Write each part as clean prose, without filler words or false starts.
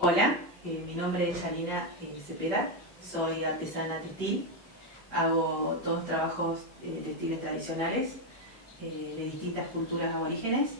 Hola, mi nombre es Yanina Cepeda, soy artesana textil, hago todos trabajos textiles tradicionales de distintas culturas aborígenes.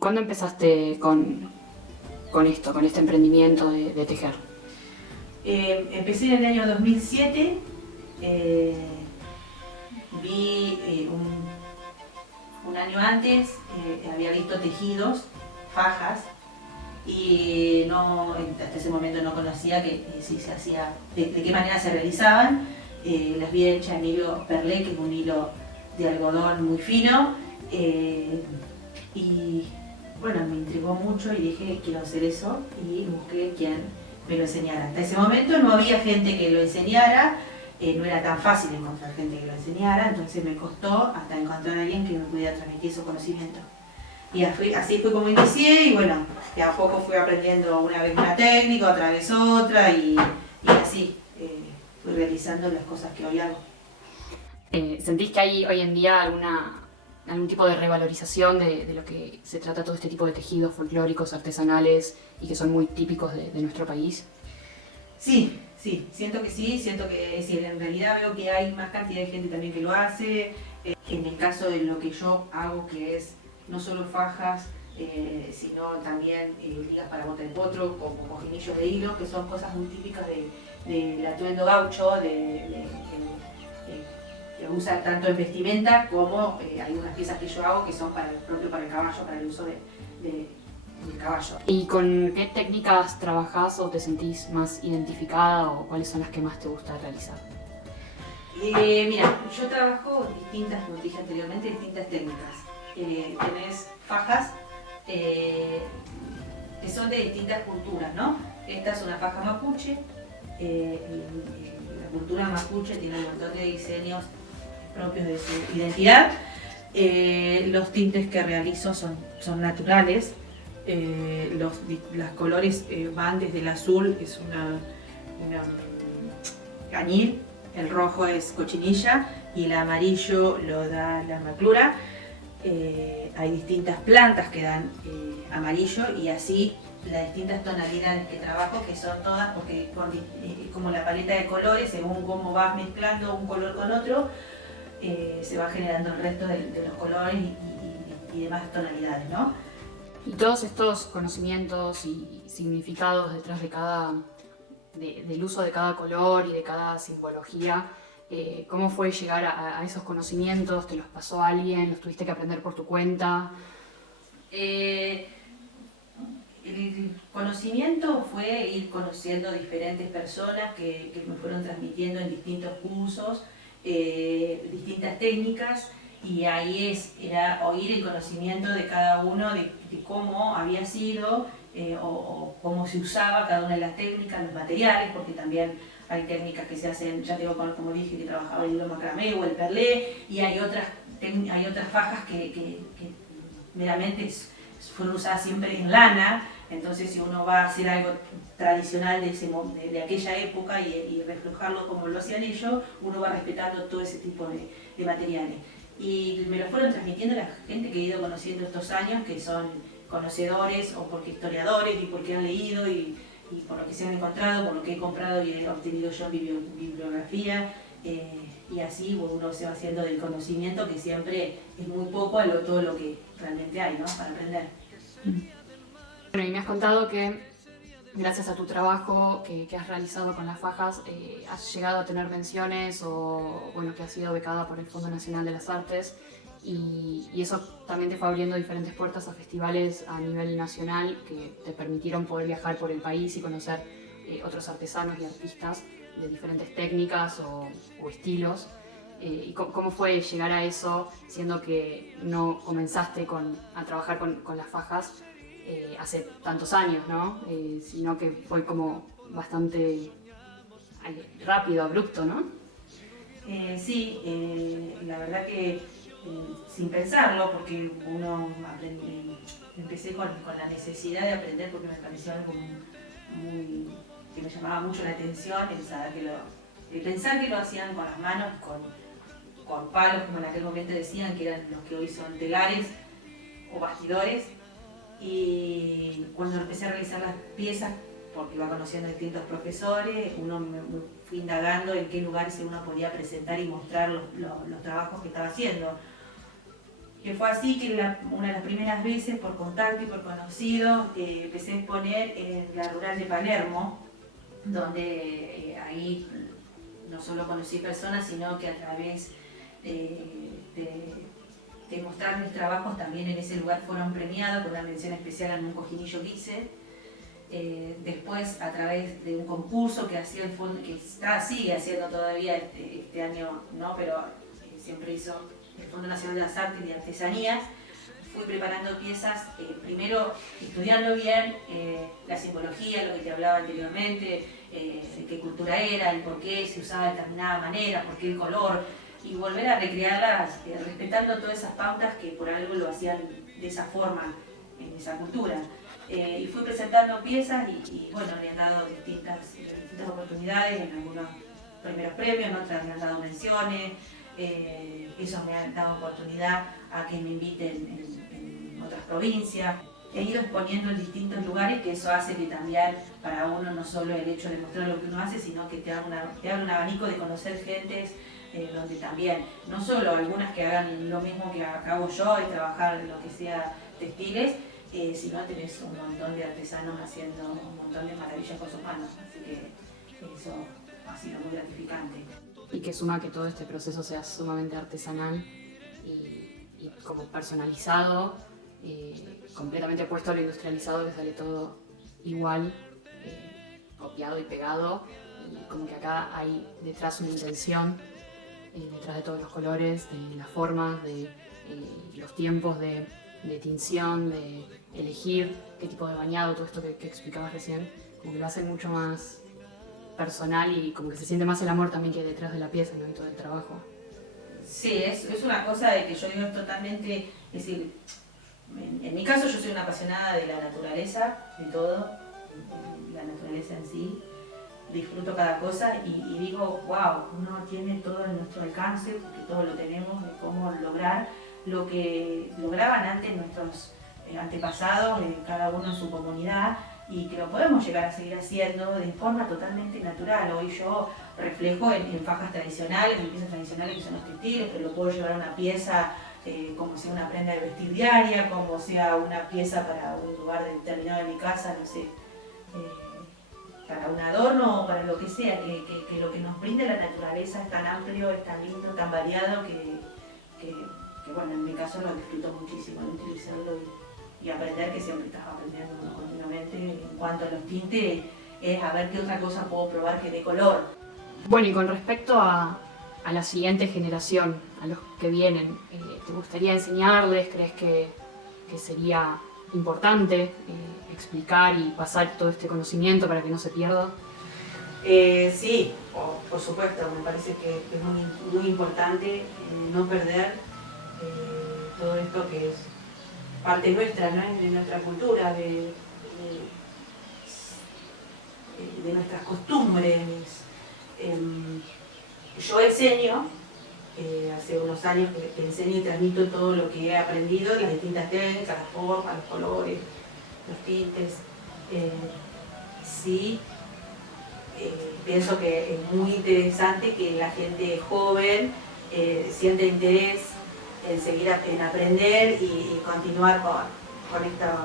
¿Cuándo empezaste con esto, con este emprendimiento de tejer? Empecé en el año 2007, vi un año antes, había visto tejidos, fajas, y hasta ese momento no conocía si se hacía, de qué manera se realizaban. Las había hecho en hilo perlé, que es un hilo de algodón muy fino, y bueno, me intrigó mucho y dije quiero hacer eso y busqué quien me lo enseñara. Hasta ese momento no había gente que lo enseñara, no era tan fácil encontrar gente que lo enseñara, entonces me costó hasta encontrar a alguien que me pudiera transmitir esos conocimientos. Y así fue como inicié y bueno, de a poco fui aprendiendo una vez una técnica, otra vez otra y así fui realizando las cosas que hoy hago. ¿Sentís que hay hoy en día algún tipo de revalorización de lo que se trata todo este tipo de tejidos folclóricos, artesanales y que son muy típicos de nuestro país? Sí, siento que sí, en realidad veo que hay más cantidad de gente también que lo hace. En el caso de lo que yo hago, que es no solo fajas, sino también ligas para bota de potro, como cojinillos de hilo, que son cosas muy típicas del atuendo gaucho, que usa tanto en vestimenta como algunas piezas que yo hago que son propio para el caballo, para el uso del caballo. ¿Y con qué técnicas trabajás o te sentís más identificada o cuáles son las que más te gusta realizar? Mira, yo trabajo distintas, como dije anteriormente, distintas técnicas. Tenés fajas que son de distintas culturas, ¿no? Esta es una faja mapuche. La cultura mapuche tiene un montón de diseños propios de su identidad. Los tintes que realizo son naturales. Los colores van desde el azul, que es una cañil, el rojo es cochinilla y el amarillo lo da la maclura. Hay distintas plantas que dan amarillo y así las distintas tonalidades que trabajo, que son todas, porque como la paleta de colores, según cómo vas mezclando un color con otro, se va generando el resto de los colores y demás tonalidades, ¿no? Y todos estos conocimientos y significados detrás del uso de cada color y de cada simbología, ¿cómo fue llegar a esos conocimientos? ¿Te los pasó alguien? ¿Los tuviste que aprender por tu cuenta? El conocimiento fue ir conociendo diferentes personas que me fueron transmitiendo en distintos cursos, distintas técnicas, y ahí era oír el conocimiento de cada uno de cómo había sido o cómo se usaba cada una de las técnicas, los materiales, porque también hay técnicas que se hacen, ya te digo, como dije, que trabajaba el hilo macramé o el perlé, y hay otras fajas que meramente fueron usadas siempre en lana. Entonces, si uno va a hacer algo tradicional de aquella época y reflejarlo como lo hacían ellos, uno va respetando todo ese tipo de materiales. y me lo fueron transmitiendo la gente que he ido conociendo estos años, que son conocedores o porque historiadores y porque han leído y por lo que se han encontrado, por lo que he comprado y he obtenido yo en bibliografía, y así uno se va haciendo del conocimiento, que siempre es muy poco a todo lo que realmente hay, ¿no?, para aprender. Bueno, y me has contado que gracias a tu trabajo que has realizado con las fajas, has llegado a tener menciones o bueno, que has sido becada por el Fondo Nacional de las Artes y eso también te fue abriendo diferentes puertas a festivales a nivel nacional que te permitieron poder viajar por el país y conocer otros artesanos y artistas de diferentes técnicas o estilos. ¿Y cómo fue llegar a eso, siendo que no comenzaste a trabajar con las fajas hace tantos años, ¿no? Sino que fue como bastante rápido, abrupto, ¿no? Sí, la verdad que sin pensarlo, porque empecé con la necesidad de aprender porque me pareció algo que me llamaba mucho la atención, pensar que lo hacían con las manos, con palos, como en aquel momento decían, que eran los que hoy son telares o bastidores. Y cuando empecé a realizar las piezas, porque iba conociendo distintos profesores, me fui indagando en qué lugares uno podía presentar y mostrar los trabajos que estaba haciendo. Que fue así que una de las primeras veces, por contacto y por conocido, empecé a exponer en la rural de Palermo, donde ahí no solo conocí personas, sino que a través de mostrar mis trabajos también en ese lugar fueron premiados con una mención especial en un cojinillo que hice. Después, a través de un concurso que hacía el fondo, sigue haciendo todavía este año, no, pero siempre hizo el Fondo Nacional de las Artes y Artesanías, fui preparando piezas, primero estudiando bien la simbología, lo que te hablaba anteriormente, de qué cultura era, el por qué se usaba de determinada manera, por qué el color, y volver a recrearlas respetando todas esas pautas que por algo lo hacían de esa forma en esa cultura. Y fui presentando piezas y bueno, me han dado distintas oportunidades, en algunos primeros premios, en otras me han dado menciones, eso me ha dado oportunidad a que me inviten en otras provincias. He ido exponiendo en distintos lugares, que eso hace que también para uno no solo el hecho de mostrar lo que uno hace, sino que te abre un abanico de conocer gentes, donde también, no solo algunas que hagan lo mismo que hago yo, y trabajar en lo que sea textiles, sino tenés un montón de artesanos haciendo un montón de maravillas con sus manos, así que eso ha sido muy gratificante. Y que suma que todo este proceso sea sumamente artesanal y como personalizado, completamente opuesto a lo industrializado, que sale todo igual, copiado y pegado, y como que acá hay detrás una intención, detrás de todos los colores, de las formas, de los tiempos de tinción, de elegir qué tipo de bañado, todo esto que explicabas recién, como que lo hace mucho más personal y como que se siente más el amor también que hay detrás de la pieza, ¿no?, y todo el trabajo. Sí, es una cosa de que yo digo totalmente, es decir, en mi caso yo soy una apasionada de la naturaleza, de todo, la naturaleza en sí, disfruto cada cosa y digo, wow, uno tiene todo en nuestro alcance, porque todo lo tenemos, de cómo lograr lo que lograban antes nuestros antepasados, cada uno en su comunidad, y que lo podemos llegar a seguir haciendo de forma totalmente natural. Hoy yo reflejo en fajas tradicionales, en piezas tradicionales que son los textiles, pero lo puedo llevar a una pieza como sea una prenda de vestir diaria, como sea una pieza para un lugar determinado de mi casa, no sé, para un adorno o para lo que sea, que lo que nos brinda la naturaleza es tan amplio, es tan lindo, tan variado, que bueno, en mi caso lo disfruto muchísimo de utilizarlo y aprender, que siempre estás aprendiendo continuamente. En cuanto a los tintes, es a ver qué otra cosa puedo probar que dé color. Bueno, y con respecto a la siguiente generación, a los que vienen, ¿te gustaría enseñarles? ¿Crees que sería importante explicar y pasar todo este conocimiento para que no se pierda? Sí, por supuesto, me parece que es muy importante no perder todo esto que es parte nuestra, ¿no?, de nuestra cultura, de nuestras costumbres. Yo enseño hace unos años que enseño y transmito todo lo que he aprendido, las distintas técnicas, las formas, los colores, los tintes. Sí, pienso que es muy interesante que la gente joven siente interés en seguir en aprender y continuar con estas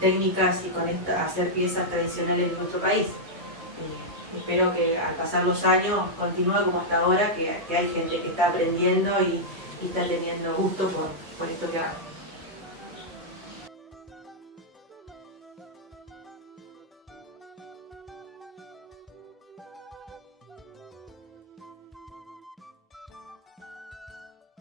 técnicas y con hacer piezas tradicionales en nuestro país. Espero que al pasar los años continúe como hasta ahora, que hay gente que está aprendiendo y está teniendo gusto por esto que hago.